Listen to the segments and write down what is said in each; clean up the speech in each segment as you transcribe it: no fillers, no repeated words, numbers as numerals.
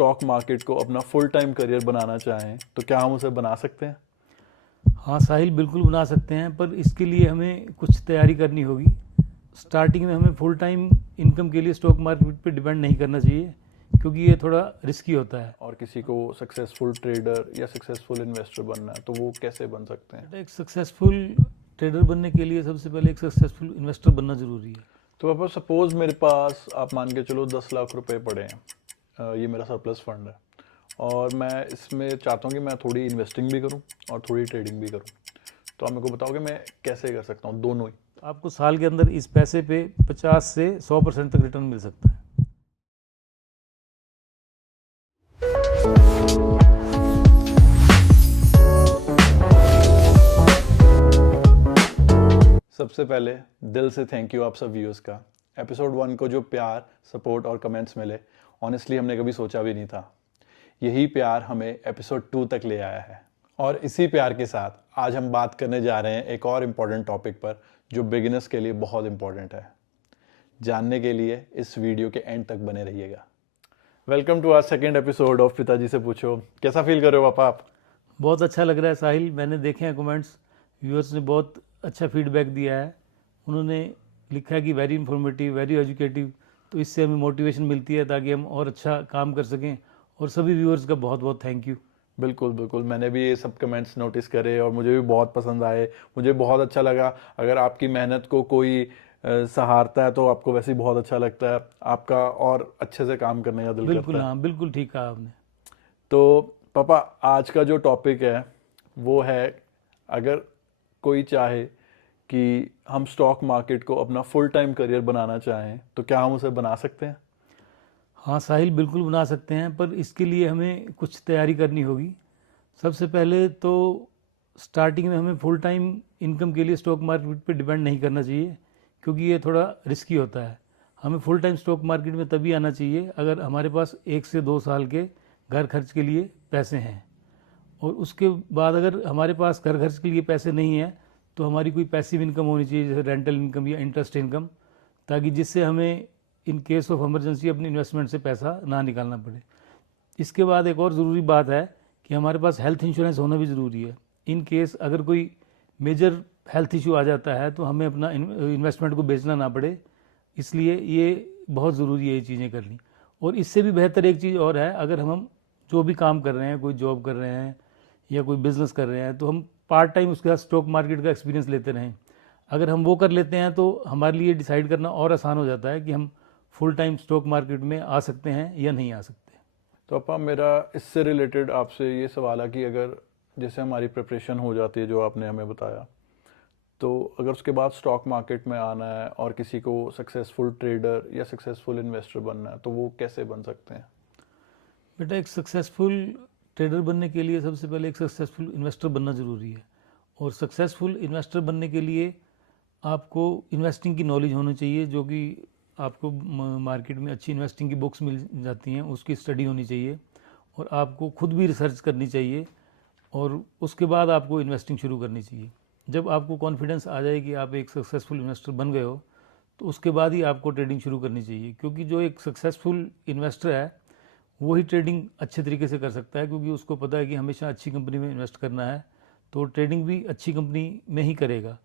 Stock market को अपना full time career बनाना चाहें तो क्या हम उसे बना सकते हैं? हाँ साहिल, बिल्कुल बना सकते हैं, पर इसके लिए हमें कुछ तैयारी करनी होगी। स्टार्टिंग में हमें फुल टाइम इनकम के लिए स्टॉक मार्केट पे डिपेंड नहीं करना चाहिए, क्योंकि ये थोड़ा रिस्की होता है। और किसी को सक्सेसफुल ट्रेडर या सक्सेसफुल इन्वेस्टर बनना है तो वो कैसे बन सकते हैं? बेटा, एक सक्सेसफुल ट्रेडर बनने के लिए सबसे पहले एक सक्सेसफुल इन्वेस्टर बनना ज़रूरी है। तो पापा सपोज मेरे पास आप मान के चलो 10 लाख रुपए पड़े हैं। ये मेरा सरप्लस फंड है और मैं इसमें चाहता हूँ कि मैं थोड़ी इन्वेस्टिंग भी करूँ और थोड़ी ट्रेडिंग भी करूँ। तो आप मेरे को बताओगे मैं कैसे कर सकता हूँ दोनों ही? आपको साल के अंदर इस पैसे पे 50 से 100% तक रिटर्न मिल सकता है। सबसे पहले दिल से थैंक यू आप सब व्यूअर्स का। एपिसोड 1 को जो प्यार, सपोर्ट और कमेंट्स मिले, ऑनेस्टली हमने कभी सोचा भी नहीं था। यही प्यार हमें एपिसोड 2 तक ले आया है। और इसी प्यार के साथ आज हम बात करने जा रहे हैं एक और इम्पॉर्टेंट टॉपिक पर जो बिगिनर्स के लिए बहुत इम्पॉर्टेंट है। जानने के लिए इस वीडियो के एंड तक बने रहिएगा। Welcome to our second episode of पिताजी से पूछो। कैसा फील कर रहे हो पापा आप? बहुत अच्छा लग रहा है साहिल, मैंने देखे हैं कमेंट्स, व्यूअर्स ने बहुत अच्छा फीडबैक दिया है। उन्होंने लिखा है कि वेरी इन्फॉर्मेटिव, वेरी एजुकेटिव, तो इससे हमें मोटिवेशन मिलती है ताकि हम और अच्छा काम कर सकें। और सभी व्यूअर्स का बहुत बहुत थैंक यू। बिल्कुल बिल्कुल, मैंने भी ये सब कमेंट्स नोटिस करे और मुझे भी बहुत पसंद आए। मुझे बहुत अच्छा लगा। अगर आपकी मेहनत को कोई सहारता है तो आपको वैसे ही बहुत अच्छा लगता है, आपका और अच्छे से काम करने का दिल बिल्कुल, करता है। हाँ बिल्कुल ठीक कहा आपने। तो पापा आज का जो टॉपिक है वो है, अगर कोई चाहे कि हम स्टॉक मार्केट को अपना फुल टाइम करियर बनाना चाहें तो क्या हम उसे बना सकते हैं? हाँ साहिल, बिल्कुल बना सकते हैं, पर इसके लिए हमें कुछ तैयारी करनी होगी। सबसे पहले तो स्टार्टिंग में हमें फुल टाइम इनकम के लिए स्टॉक मार्केट पे डिपेंड नहीं करना चाहिए, क्योंकि ये थोड़ा रिस्की होता है। हमें फुल टाइम स्टॉक मार्केट में तभी आना चाहिए अगर हमारे पास 1 से 2 साल के घर खर्च के लिए पैसे हैं। और उसके बाद अगर हमारे पास घर खर्च के लिए पैसे नहीं हैं तो हमारी कोई पैसिव इनकम होनी चाहिए, जैसे रेंटल इनकम या इंटरेस्ट इनकम, ताकि जिससे हमें इन केस ऑफ इमरजेंसी अपनी इन्वेस्टमेंट से पैसा ना निकालना पड़े। इसके बाद एक और ज़रूरी बात है कि हमारे पास हेल्थ इंश्योरेंस होना भी ज़रूरी है। इन केस अगर कोई मेजर हेल्थ इशू आ जाता है तो हमें अपना इन्वेस्टमेंट को बेचना ना पड़े, इसलिए ये बहुत ज़रूरी है ये चीज़ें करनी। और इससे भी बेहतर एक चीज़ और है, अगर हम जो भी काम कर रहे हैं, कोई जॉब कर रहे हैं या कोई बिज़नेस कर रहे हैं, तो हम पार्ट टाइम उसके साथ स्टॉक मार्केट का एक्सपीरियंस लेते रहें। अगर हम वो कर लेते हैं तो हमारे लिए डिसाइड करना और आसान हो जाता है कि हम फुल टाइम स्टॉक मार्केट में आ सकते हैं या नहीं आ सकते। तो पापा मेरा इससे रिलेटेड आपसे ये सवाल है कि अगर जैसे हमारी प्रिपरेशन हो जाती है जो आपने हमें बताया, तो अगर उसके बाद स्टॉक मार्केट में आना है और किसी को सक्सेसफुल ट्रेडर या सक्सेसफुल इन्वेस्टर बनना है तो वो कैसे बन सकते हैं? बेटा, एक सक्सेसफुल ट्रेडर बनने के लिए सबसे पहले एक सक्सेसफुल इन्वेस्टर बनना ज़रूरी है। और सक्सेसफुल इन्वेस्टर बनने के लिए आपको इन्वेस्टिंग की नॉलेज होनी चाहिए, जो कि आपको मार्केट में अच्छी इन्वेस्टिंग की बुक्स मिल जाती हैं, उसकी स्टडी होनी चाहिए। और आपको खुद भी रिसर्च करनी चाहिए और उसके बाद आपको इन्वेस्टिंग शुरू करनी चाहिए। जब आपको कॉन्फिडेंस आ जाए कि आप एक सक्सेसफुल इन्वेस्टर बन गए हो, तो उसके बाद ही आपको ट्रेडिंग शुरू करनी चाहिए, क्योंकि जो एक सक्सेसफुल इन्वेस्टर है वही ट्रेडिंग अच्छे तरीके से कर सकता है, क्योंकि उसको पता है कि हमेशा अच्छी कंपनी में इन्वेस्ट करना है, तो ट्रेडिंग भी अच्छी कंपनी में ही करेगा।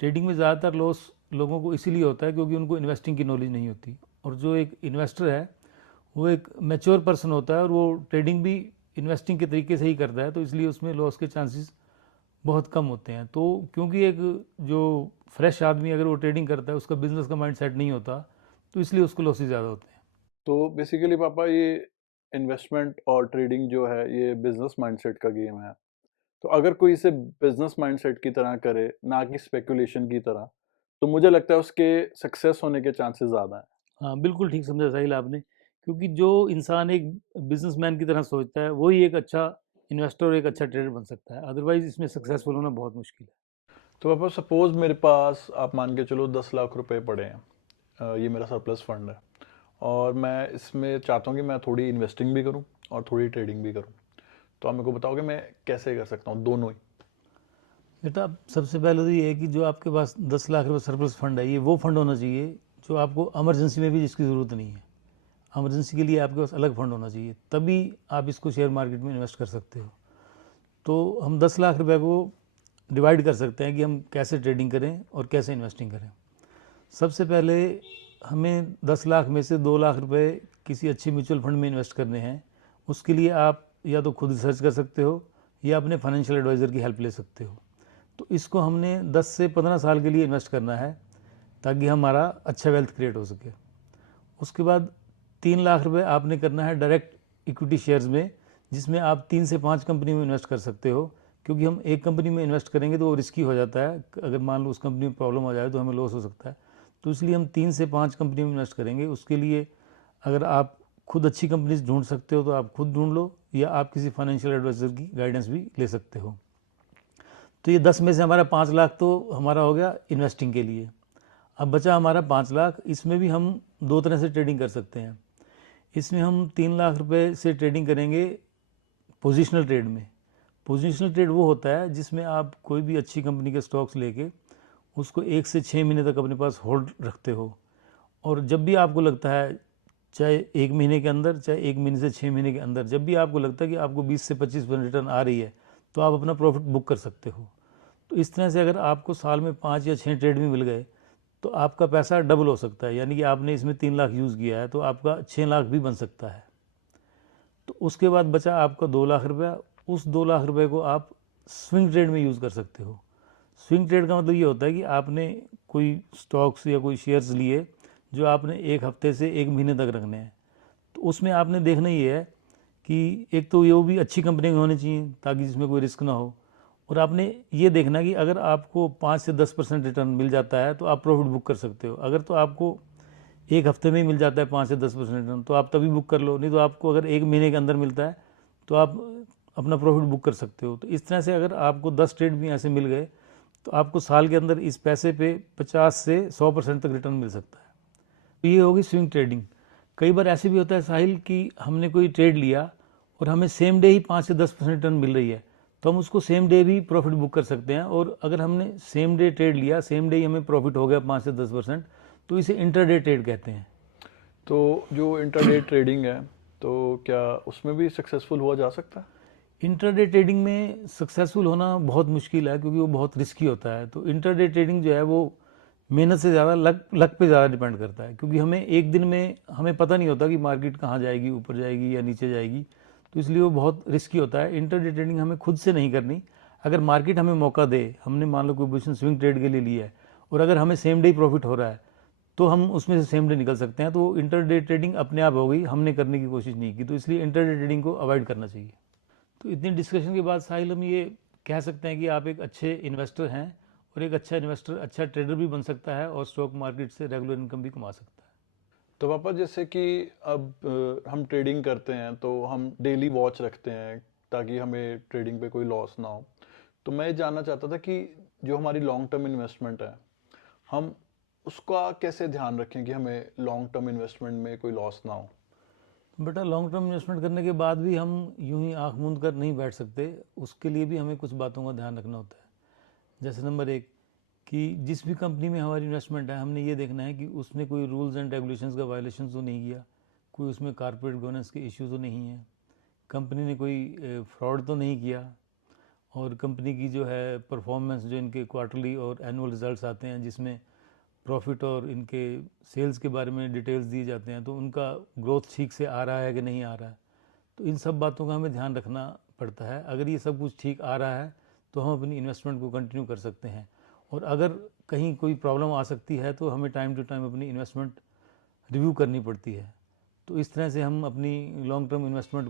ट्रेडिंग में ज़्यादातर लॉस लोगों को इसीलिए होता है क्योंकि उनको इन्वेस्टिंग की नॉलेज नहीं होती। और जो एक इन्वेस्टर है वो एक मैच्योर पर्सन होता है और वो ट्रेडिंग भी इन्वेस्टिंग के तरीके से ही करता है, तो इसलिए उसमें लॉस के चांसेस बहुत कम होते हैं। तो क्योंकि एक जो फ्रेश आदमी अगर वो ट्रेडिंग करता है, उसका बिजनेस का माइंड सेट नहीं होता, तो इसलिए उसको लॉसेज ज़्यादा होते हैं। तो बेसिकली पापा ये इन्वेस्टमेंट और ट्रेडिंग जो है ये बिजनेस माइंडसेट का गेम है। तो अगर कोई इसे बिजनेस माइंडसेट की तरह करे, ना कि स्पेकुलेशन की तरह, तो मुझे लगता है उसके सक्सेस होने के चांसेस ज़्यादा हैं। हाँ बिल्कुल ठीक समझा साहिल आपने, क्योंकि जो इंसान एक बिजनेसमैन की तरह सोचता है वही एक अच्छा इन्वेस्टर और एक अच्छा ट्रेडर बन सकता है, अदरवाइज इसमें सक्सेसफुल होना बहुत मुश्किल है। तो पापा सपोज मेरे पास आप मान के चलो 10 लाख रुपए पड़े हैं। ये मेरा सरप्लस फंड है और मैं इसमें चाहता हूँ कि मैं थोड़ी इन्वेस्टिंग भी करूँ और थोड़ी ट्रेडिंग भी करूँ। तो आप मेरे को बताओगे मैं कैसे कर सकता हूँ दोनों ही? बेटा, सबसे पहले तो ये है कि जो आपके पास 10 लाख रुपये सरप्लस फंड है, ये वो फंड होना चाहिए जो आपको इमरजेंसी में भी जिसकी ज़रूरत नहीं है। इमरजेंसी के लिए आपके पास अलग फंड होना चाहिए, तभी आप इसको शेयर मार्केट में इन्वेस्ट कर सकते हो। तो हम 10 लाख रुपए को डिवाइड कर सकते हैं कि हम कैसे ट्रेडिंग करें और कैसे इन्वेस्टिंग करें। सबसे पहले हमें 10 लाख में से 2 लाख रुपए किसी अच्छे म्यूचुअल फंड में इन्वेस्ट करने हैं। उसके लिए आप या तो खुद रिसर्च कर सकते हो या अपने फाइनेंशियल एडवाइज़र की हेल्प ले सकते हो। तो इसको हमने 10 से 15 साल के लिए इन्वेस्ट करना है ताकि हमारा अच्छा वेल्थ क्रिएट हो सके। उसके बाद 3 लाख रुपए आपने करना है डायरेक्ट इक्विटी शेयर्स में, जिसमें आप 3 से 5 कंपनी में इन्वेस्ट कर सकते हो, क्योंकि हम एक कंपनी में इन्वेस्ट करेंगे तो वो रिस्की हो जाता है। अगर मान लो उस कंपनी में प्रॉब्लम हो जाए तो हमें लॉस हो सकता है। तो इसलिए हम 3 से 5 कंपनी में इन्वेस्ट करेंगे। उसके लिए अगर आप खुद अच्छी कंपनीज ढूंढ सकते हो तो आप खुद ढूंढ लो, या आप किसी फाइनेंशियल एडवाइज़र की गाइडेंस भी ले सकते हो। तो ये 10 में से हमारा 5 लाख तो हमारा हो गया इन्वेस्टिंग के लिए। अब बचा हमारा 5 लाख। इसमें भी हम 2 तरह से ट्रेडिंग कर सकते हैं। इसमें हम 3 लाख रुपए से ट्रेडिंग करेंगे पोजिशनल ट्रेड में। पोजिशनल ट्रेड वो होता है जिसमें आप कोई भी अच्छी कंपनी के स्टॉक्स लेके उसको 1 से 6 महीने तक अपने पास होल्ड रखते हो, और जब भी आपको लगता है, चाहे 1 महीने के अंदर, चाहे 1 महीने से 6 महीने के अंदर, जब भी आपको लगता है कि आपको 20 से 25% रिटर्न आ रही है तो आप अपना प्रॉफिट बुक कर सकते हो। तो इस तरह से अगर आपको साल में 5 या 6 ट्रेड भी मिल गए तो आपका पैसा डबल हो सकता है। यानी कि आपने इसमें 3 लाख यूज़ किया है तो आपका 6 लाख भी बन सकता है। तो उसके बाद बचा आपका 2 लाख रुपया। उस 2 लाख रुपए को आप स्विंग ट्रेड में यूज़ कर सकते हो। स्विंग ट्रेड का मतलब ये होता है कि आपने कोई स्टॉक्स या कोई शेयर्स लिए जो आपने 1 हफ्ते से 1 महीने तक रखने हैं। तो उसमें आपने देखना ये है कि एक तो ये भी अच्छी कंपनी होनी चाहिए ताकि जिसमें कोई रिस्क ना हो, और आपने ये देखना कि अगर आपको 5 से 10% रिटर्न मिल जाता है तो आप प्रॉफिट बुक कर सकते हो। अगर तो आपको 1 हफ्ते में ही मिल जाता है 5 से 10% रिटर्न तो आप तभी बुक कर लो, नहीं तो आपको अगर 1 महीने के अंदर मिलता है तो आप अपना प्रॉफिट बुक कर सकते हो। तो इस तरह से अगर आपको 10 ट्रेड भी ऐसे मिल गए तो आपको साल के अंदर इस पैसे पे 50 से 100% तक रिटर्न मिल सकता है। तो ये होगी स्विंग ट्रेडिंग। कई बार ऐसे भी होता है साहिल कि हमने कोई ट्रेड लिया और हमें सेम डे ही 5 से 10% रिटर्न मिल रही है, तो हम उसको सेम डे भी प्रॉफिट बुक कर सकते हैं। और अगर हमने सेम डे ट्रेड लिया, सेम डे ही हमें प्रॉफिट हो गया 5 से 10%, तो इसे इंटरडे ट्रेड कहते हैं। तो जो इंटरडे ट्रेडिंग है तो क्या उसमें भी सक्सेसफुल हुआ जा सकता है? इंटरडे ट्रेडिंग में सक्सेसफुल होना बहुत मुश्किल है क्योंकि वो बहुत रिस्की होता है। तो इंटरडे ट्रेडिंग जो है वो मेहनत से ज़्यादा लक पे ज़्यादा डिपेंड करता है, क्योंकि हमें एक दिन में हमें पता नहीं होता कि मार्केट कहाँ जाएगी, ऊपर जाएगी या नीचे जाएगी। तो इसलिए वो बहुत रिस्की होता है। इंटरडे ट्रेडिंग हमें खुद से नहीं करनी। अगर मार्केट हमें मौका दे, हमने मान लो कोई पोजीशन स्विंग ट्रेड के लिए लिया है और अगर हमें सेम डे प्रॉफिट हो रहा है तो हम उसमें से सेम डे निकल सकते हैं। तो इंटरडे ट्रेडिंग अपने आप हो गई, हमने करने की कोशिश नहीं की। तो इसलिए इंटरडे ट्रेडिंग को अवॉइड करना चाहिए। तो इतनी डिस्कशन के बाद साहिल हम ये कह सकते हैं कि आप एक अच्छे इन्वेस्टर हैं, और एक अच्छा इन्वेस्टर अच्छा ट्रेडर भी बन सकता है और स्टॉक मार्केट से रेगुलर इनकम भी कमा सकता है। तो पापा जैसे कि अब हम ट्रेडिंग करते हैं तो हम डेली वॉच रखते हैं ताकि हमें ट्रेडिंग पे कोई लॉस ना हो। तो मैं ये जानना चाहता था कि जो हमारी लॉन्ग टर्म इन्वेस्टमेंट है, हम उसका कैसे ध्यान रखें कि हमें लॉन्ग टर्म इन्वेस्टमेंट में कोई लॉस ना हो? बेटा, लॉन्ग टर्म इन्वेस्टमेंट करने के बाद भी हम यूं ही आंख मूंद कर नहीं बैठ सकते। उसके लिए भी हमें कुछ बातों का ध्यान रखना होता है। जैसे नंबर 1 कि जिस भी कंपनी में हमारी इन्वेस्टमेंट है, हमने ये देखना है कि उसने कोई रूल्स एंड रेगुलेशंस का वायलेशन तो नहीं किया, कोई उसमें कॉर्पोरेट गवर्नेंस के इश्यू तो नहीं है, कंपनी ने कोई फ्रॉड तो नहीं किया, और कंपनी की जो है परफॉर्मेंस, जो इनके क्वार्टरली और एनुअल रिजल्ट्स आते हैं जिसमें प्रॉफिट और इनके सेल्स के बारे में डिटेल्स दिए जाते हैं, तो उनका ग्रोथ ठीक से आ रहा है कि नहीं आ रहा है। तो इन सब बातों का हमें ध्यान रखना पड़ता है। अगर ये सब कुछ ठीक आ रहा है तो हम अपनी इन्वेस्टमेंट को कंटिन्यू कर सकते हैं, और अगर कहीं कोई प्रॉब्लम आ सकती है तो हमें टाइम टू टाइम अपनी इन्वेस्टमेंट रिव्यू करनी पड़ती है। तो इस तरह से हम अपनी लॉन्ग टर्म इन्वेस्टमेंट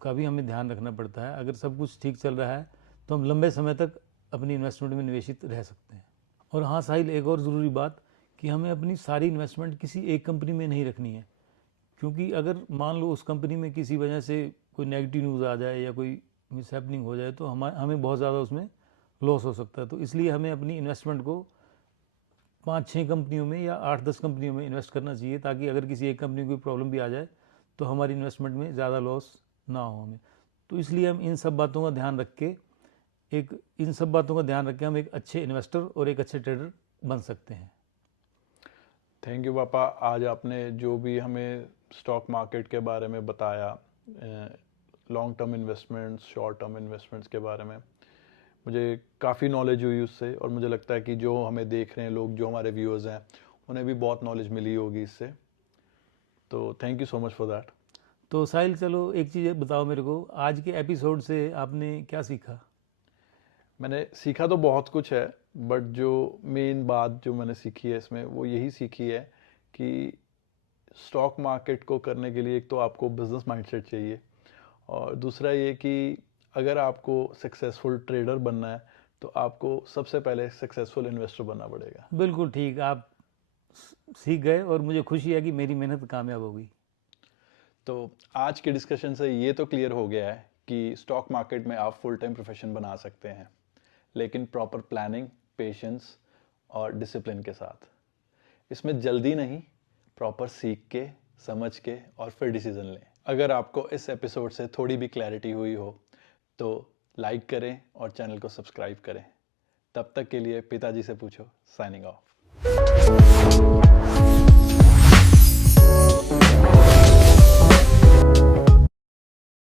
का भी हमें ध्यान रखना पड़ता है। अगर सब कुछ ठीक चल रहा है तो हम लंबे समय तक अपनी इन्वेस्टमेंट में निवेशित रह सकते हैं। और हाँ साहिल, एक और ज़रूरी बात कि हमें अपनी सारी इन्वेस्टमेंट किसी एक कंपनी में नहीं रखनी है, क्योंकि अगर मान लो उस कंपनी में किसी वजह से कोई नेगेटिव न्यूज़ आ जाए या कोई मिसहैपनिंग हो जाए तो हमें बहुत ज़्यादा उसमें लॉस हो सकता है। तो इसलिए हमें अपनी इन्वेस्टमेंट को 5-6 कंपनियों में या 8-10 कंपनियों में इन्वेस्ट करना चाहिए, ताकि अगर किसी एक कंपनी को कोई प्रॉब्लम भी आ जाए तो हमारी इन्वेस्टमेंट में ज़्यादा लॉस ना हो हमें। तो इसलिए हम इन सब बातों का ध्यान रख के हम एक अच्छे इन्वेस्टर और एक अच्छे ट्रेडर बन सकते हैं। थैंक यू पापा, आज आपने जो भी हमें स्टॉक मार्केट के बारे में बताया, long term investments, short term investments के बारे में। मुझे काफ़ी नॉलेज हुई उससे, और मुझे लगता है कि जो हमें देख रहे हैं लोग, जो हमारे व्यूअर्स हैं, उन्हें भी बहुत नॉलेज मिली होगी इससे। तो thank you so much for that. तो साहिल, चलो एक चीज़ बताओ मेरे को, आज के एपिसोड से आपने क्या सीखा? मैंने सीखा तो बहुत कुछ है, बट जो मेन बात जो मैंने सीखी है इसमें, वो यही सीखी है कि स्टॉक मार्केट को करने के लिए एक तो आपको बिजनेस माइंडसेट चाहिए, और दूसरा ये कि अगर आपको सक्सेसफुल ट्रेडर बनना है तो आपको सबसे पहले सक्सेसफुल इन्वेस्टर बनना पड़ेगा। बिल्कुल ठीक, आप सीख गए और मुझे खुशी है कि मेरी मेहनत कामयाब हो गई। तो आज के डिस्कशन से ये तो क्लियर हो गया है कि स्टॉक मार्केट में आप फुल टाइम प्रोफेशन बना सकते हैं, लेकिन प्रॉपर प्लानिंग, पेशेंस और डिसिप्लिन के साथ। इसमें जल्दी नहीं, प्रॉपर सीख के, समझ के और फिर डिसीजन लें। अगर आपको इस एपिसोड से थोड़ी भी क्लैरिटी हुई हो तो लाइक करें और चैनल को सब्सक्राइब करें। तब तक के लिए पिताजी से पूछो साइनिंग ऑफ।